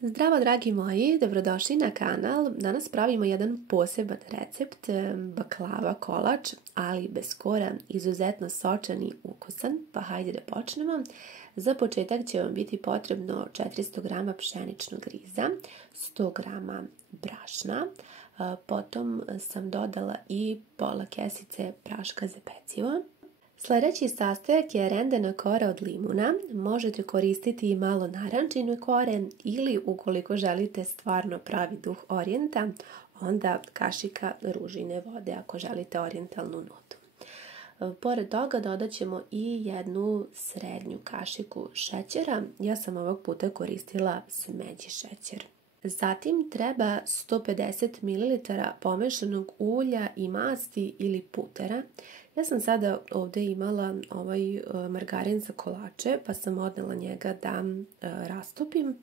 Zdravo dragi moji, dobrodošli na kanal. Danas pravimo jedan poseban recept, baklava kolač, ali bez kora, izuzetno sočan i ukusan, pa hajde da počnemo. Za početak će vam biti potrebno 400 g pšeničnog riza, 100 g brašna, potom sam dodala i pola kesice praška za pecivo. Sljedeći sastojak je rendena kora od limuna. Možete koristiti i malo narančine kore ili ukoliko želite stvarno pravi duh orijenta, onda kašika ružine vode ako želite orijentalnu notu. Pored toga dodat ćemo i jednu srednju kašiku šećera. Ja sam ovog puta koristila smeđi šećer. Zatim treba 150 ml pomešanog ulja i masti ili putera. Ja sam sada ovdje imala ovaj margarin za kolače, pa sam odnela njega da rastopim,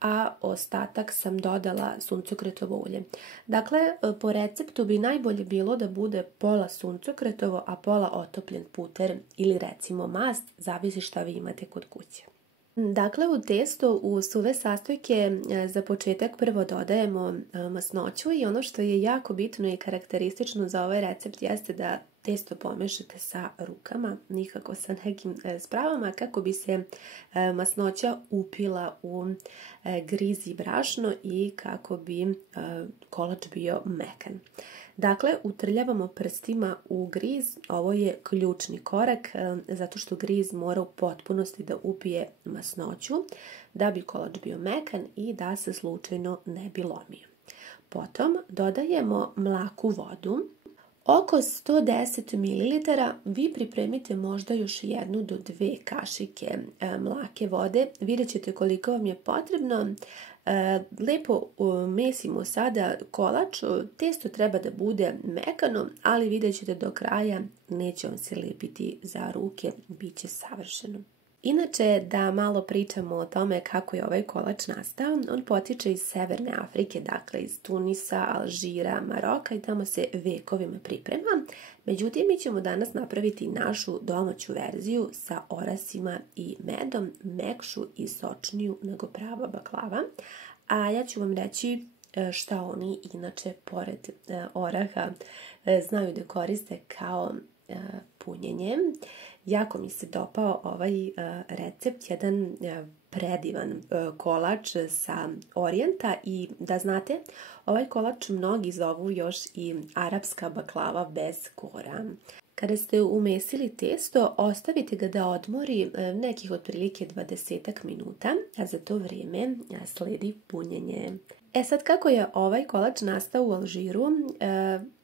a ostatak sam dodala suncokretovo ulje. Dakle, po receptu bi najbolje bilo da bude pola suncokretovo, a pola otopljen puter ili recimo mast, zavisi šta vi imate kod kuće. Dakle, u testo u suve sastojke za početak prvo dodajemo masnoću i ono što je jako bitno i karakteristično za ovaj recept jeste da testo pomešate sa rukama, nikako sa nekim spravama, kako bi se masnoća upila u griz i brašno i kako bi kolač bio mekan. Dakle, utrljavamo prstima u griz. Ovo je ključni korak zato što griz mora u potpunosti da upije masnoću da bi kolač bio mekan i da se slučajno ne bi lomio. Potom dodajemo mlaku vodu. Oko 110 ml, vi pripremite možda još 1 do 2 kašike mlake vode. Vidjet ćete koliko vam je potrebno. Lepo mesimo sada kolač. Testo treba da bude mekano, ali vidjet ćete do kraja neće on se lepiti za ruke, bit će savršeno. Inače, da malo pričamo o tome kako je ovaj kolač nastao, on potiče iz Severne Afrike, dakle iz Tunisa, Alžira, Maroka i tamo se vekovima priprema. Međutim, mi ćemo danas napraviti našu domaću verziju sa orasima i medom, mekšu i sočniju nego prava baklava. A ja ću vam reći šta oni inače pored oraha znaju da koriste kao punjenje. Jako mi se dopao ovaj recept, jedan predivan kolač sa orijenta i da znate, ovaj kolač mnogi zovu još i arapska baklava bez kora. Kada ste umesili testo, ostavite ga da odmori nekih otprilike 20 minuta, a za to vrijeme sledi punjenje. Sad kako je ovaj kolač nastao u Alžiru,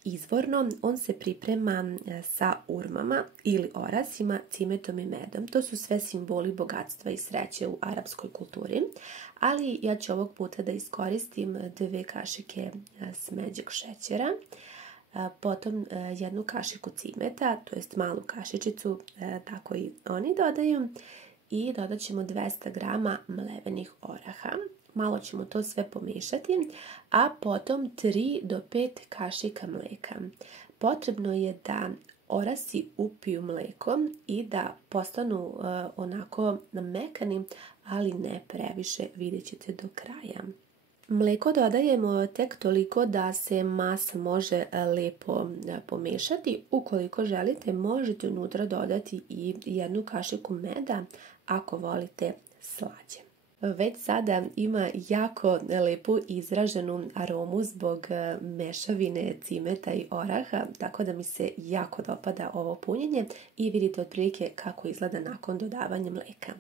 izvorno on se priprema sa urmama ili orasima, cimetom i medom. To su sve simboli bogatstva i sreće u arapskoj kulturi, ali ja ću ovog puta da iskoristim 2 kašike smeđeg šećera, potom 1 kašiku cimeta, to jest malu kašičicu, tako i oni dodaju, i dodat ćemo 200 g mlevenih oraha. Malo ćemo to sve pomiješati, a potom 3 do 5 kašika mlijeka. Potrebno je da orasi upiju mlijeko i da postanu onako mekani, ali ne previše, vidjet ćete do kraja. Mlijeko dodajemo tek toliko da se masa može lepo pomiješati. Ukoliko želite, možete unutra dodati i 1 kašiku meda ako volite slađe. Već sada ima jako lepu izraženu aromu zbog mešavine cimeta i oraha, tako da mi se jako dopada ovo punjenje i vidite otprilike kako izgleda nakon dodavanja mlijeka.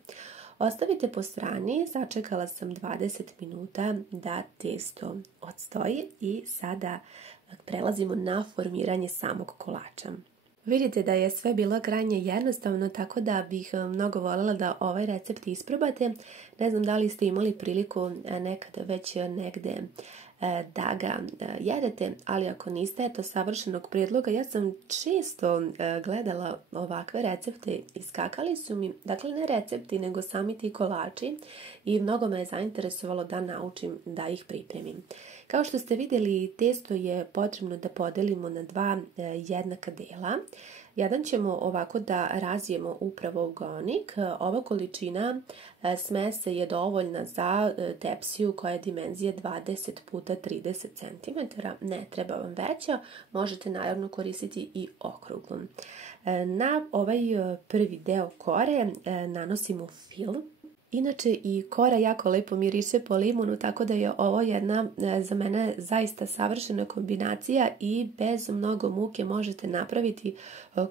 Ostavite po strani, sačekala sam 20 minuta da testo odstoji i sada prelazimo na formiranje samog kolača. Vidite da je sve bilo krajnje jednostavno, tako da bih mnogo voljela da ovaj recept isprobate. Ne znam da li ste imali priliku nekada već negde da ga jedete, ali ako niste, eto savršenog prijedloga. Ja sam često gledala ovakve recepte, iskakali su mi, dakle ne recepti, nego sami ti kolači i mnogo me je zainteresovalo da naučim da ih pripremim. Kao što ste vidjeli, testo je potrebno da podelimo na 2 jednaka dela. Jedan ćemo ovako da razvijemo u pravougonik. Ova količina smese je dovoljna za tepsiju koja je dimenzije 20 puta 30 cm. Ne treba vam veća, možete naravno koristiti i okruglu. Na ovaj prvi deo kore nanosimo fil. Inače i kora jako lepo miriše po limunu, tako da je ovo jedna za mene zaista savršena kombinacija i bez mnogo muke možete napraviti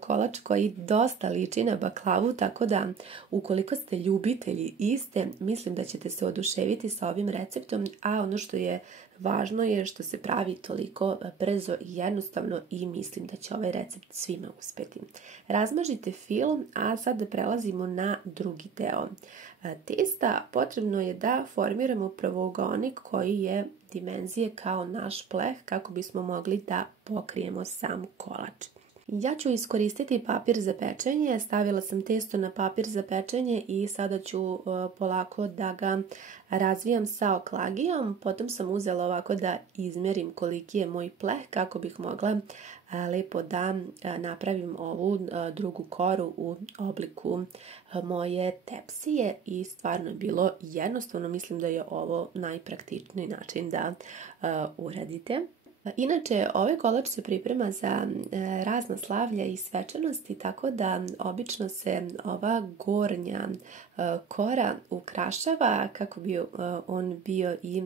kolač koji dosta liči na baklavu, tako da ukoliko ste ljubitelji iste, mislim da ćete se oduševiti sa ovim receptom, a ono što je važno je što se pravi toliko brzo i jednostavno i mislim da će ovaj recept svima uspjeti. Razmažite fil, a sad prelazimo na drugi deo testa. Potrebno je da formiramo pravougonik koji je dimenzije kao naš pleh kako bismo mogli da pokrijemo sam kolač. Ja ću iskoristiti papir za pečenje, stavila sam testo na papir za pečenje i sada ću polako da ga razvijam sa oklagijom. Potom sam uzela ovako da izmerim koliki je moj pleh kako bih mogla lepo da napravim ovu drugu koru u obliku moje tepsije i stvarno je bilo jednostavno. Mislim da je ovo najpraktičniji način da uradite. Inače, ovaj kolač se priprema za razna slavlja i svečanosti, tako da obično se ova gornja kora ukrašava kako bi on bio i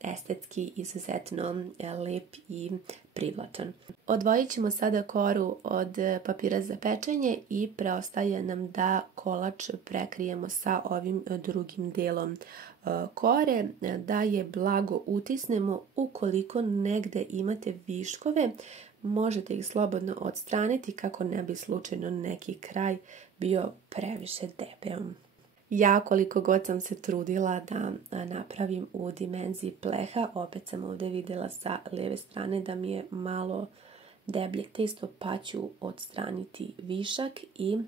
estetski izuzetno lep i privlačan. Odvojit ćemo sada koru od papira za pečenje i preostaje nam da kolač prekrijemo sa ovim drugim delom kore, da je blago utisnemo. Ukoliko negde imate viškove, možete ih slobodno odstraniti kako ne bi slučajno neki kraj bio previše debel. Ja koliko god sam se trudila da napravim u dimenziji pleha, opet sam ovdje vidjela sa lijeve strane da mi je malo deblje testo, pa ću odstraniti višak i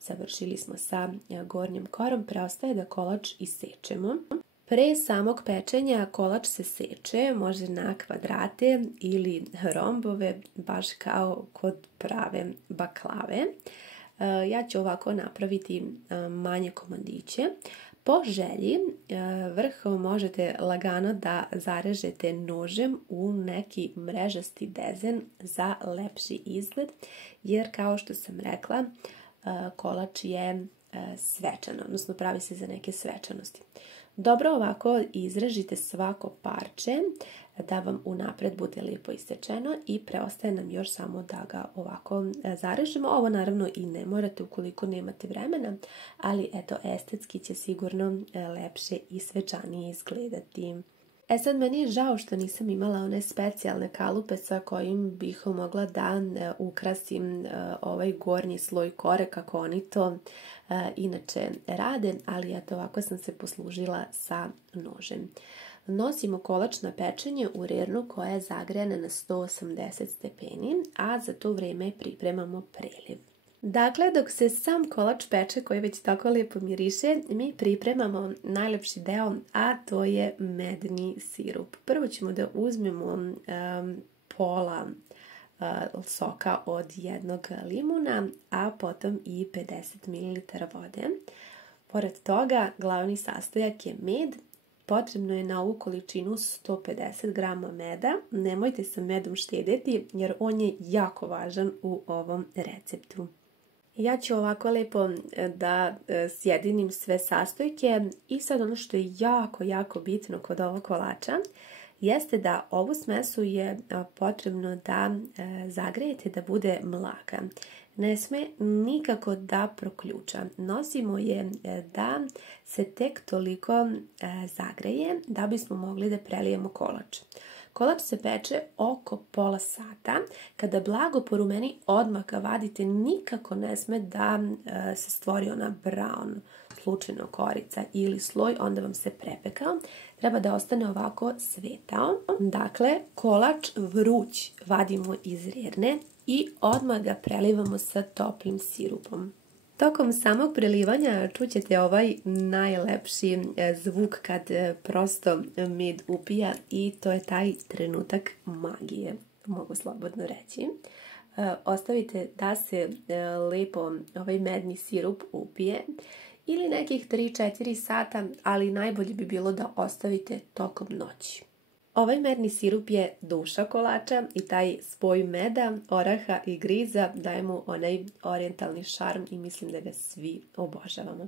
završili smo sa gornjom korom. Preostaje da kolač isečemo. Pre samog pečenja kolač se seče, može na kvadrate ili rombove, baš kao kod prave baklave. Ja ću ovako napraviti manje komadiće. Po želji vrh možete lagano da zarežete nožem u neki mrežasti dezen za lepši izgled, jer kao što sam rekla, kolač je svečan, odnosno pravi se za neke svečanosti. Dobro ovako izrežite svako parče da vam unapred bude lijepo isečeno i preostaje nam još samo da ga ovako zarežemo. Ovo naravno i ne morate ukoliko nemate vremena, ali eto estetski će sigurno lepše i svečanije izgledati. Sad meni je žao što nisam imala one specijalne kalupe sa kojim bih mogla da ukrasim ovaj gornji sloj kore kako oni to inače rade, ali eto ovako sam se poslužila sa nožem. Nosimo kolač na pečenje u rernu koja je zagrejana na 180 stepeni, a za to vrijeme pripremamo preliv. Dakle, dok se sam kolač peče koji već tako lijepo miriše, mi pripremamo najlepši deo, a to je medni sirup. Prvo ćemo da uzmemo pola soka od jednog limuna, a potom i 50 ml vode. Pored toga, glavni sastojak je med. Potrebno je na ovu količinu 150 g meda. Nemojte sa medom štedjeti jer on je jako važan u ovom receptu. Ja ću ovako lijepo da sjedinim sve sastojke i sad ono što je jako bitno kod ovog kolača jeste da ovu smesu je potrebno da zagrejete da bude mlaka. Ne sme nikako da proključa. Nosimo je da se tek toliko zagreje da bismo mogli da prelijemo kolač. Kolač se peče oko pola sata. Kada blago porumeni, odmah ga vadite. Nikako ne sme da se stvori ona brown slučajno korica ili sloj, onda vam se prepekao. Treba da ostane ovako svetao. Dakle, kolač vruć vadimo iz rerne i odmah ga prelivamo sa toplim sirupom. Tokom samog prelivanja čućete ovaj najlepši zvuk kad prosto med upija i to je taj trenutak magije, mogu slobodno reći. ostavite da se lepo ovaj medni sirup upije ili nekih 3-4 sata, ali najbolje bi bilo da ostavite tokom noći. Ovaj medni sirup je duša kolača i taj spoj meda, oraha i griza daje mu onaj orijentalni šarm i mislim da ga svi obožavamo.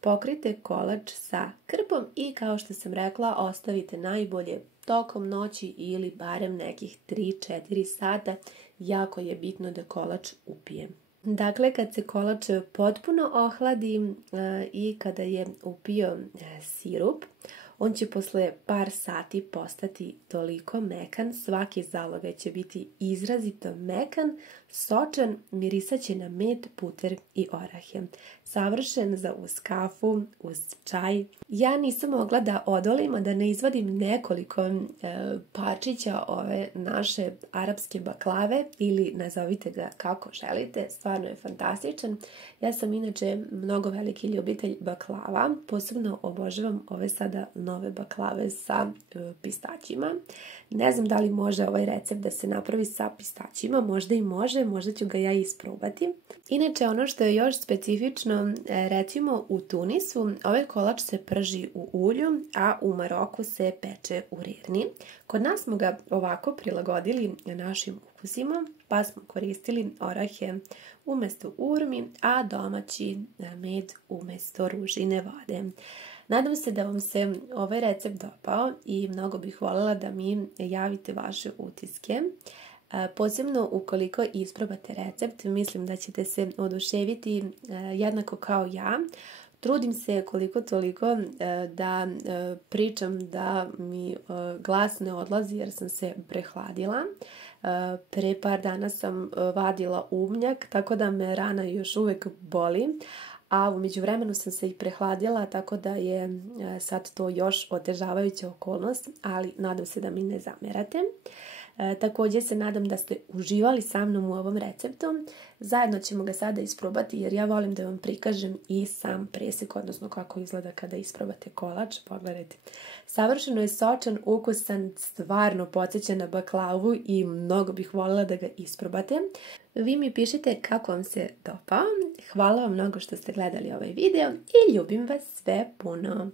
Pokrijte kolač sa krpom i kao što sam rekla, ostavite najbolje tokom noći ili barem nekih 3-4 sata. Jako je bitno da kolač upije. Dakle, kad se kolač potpuno ohladi i kada je upio sirup, on će posle par sati postati toliko mekan, svaki zalogaj će biti izrazito mekan, sočan, mirisat će na med, puter i orahe. Savršen za uz kafu, uz čaj. Ja nisam mogla da odolim, a da ne izvadim nekoliko parčića ove naše arapske baklave ili nazovite ga kako želite, stvarno je fantastičan. Ja sam inače mnogo veliki ljubitelj baklava, posebno obožavam ove sada nove baklave sa pistaćima. Ne znam da li može ovaj recept da se napravi sa pistaćima, možda i može, možda ću ga ja isprobati. Inače, ono što je još specifično, recimo u Tunisu, ovaj kolač se prži u ulju, a u Maroku se peče u rirni. Kod nas smo ga ovako prilagodili našim ukusima, pa smo koristili orahe umjesto urmi, a domaći med umjesto ružine vode. Nadam se da vam se ovaj recept dopao i mnogo bih voljela da mi javite vaše utiske. Posebno ukoliko isprobate recept, mislim da ćete se oduševiti jednako kao ja. Trudim se koliko toliko da pričam da mi glas ne odlazi jer sam se prehladila. Pre par dana sam vadila umnjak, tako da me rana još uvijek boli. A u međuvremenu sam se i prehladila, tako da je sad to još otežavajuća okolnost, ali nadam se da mi ne zamerate. Također se nadam da ste uživali sa mnom u ovom receptu. Zajedno ćemo ga sada isprobati jer ja volim da vam prikažem i sam presjek, odnosno kako izgleda kada isprobate kolač. Pogledajte. Savršeno je sočan, ukusan, stvarno podsjeća na baklavu i mnogo bih voljela da ga isprobate. Vi mi pišite kako vam se dopao. Hvala vam mnogo što ste gledali ovaj video i ljubim vas sve puno.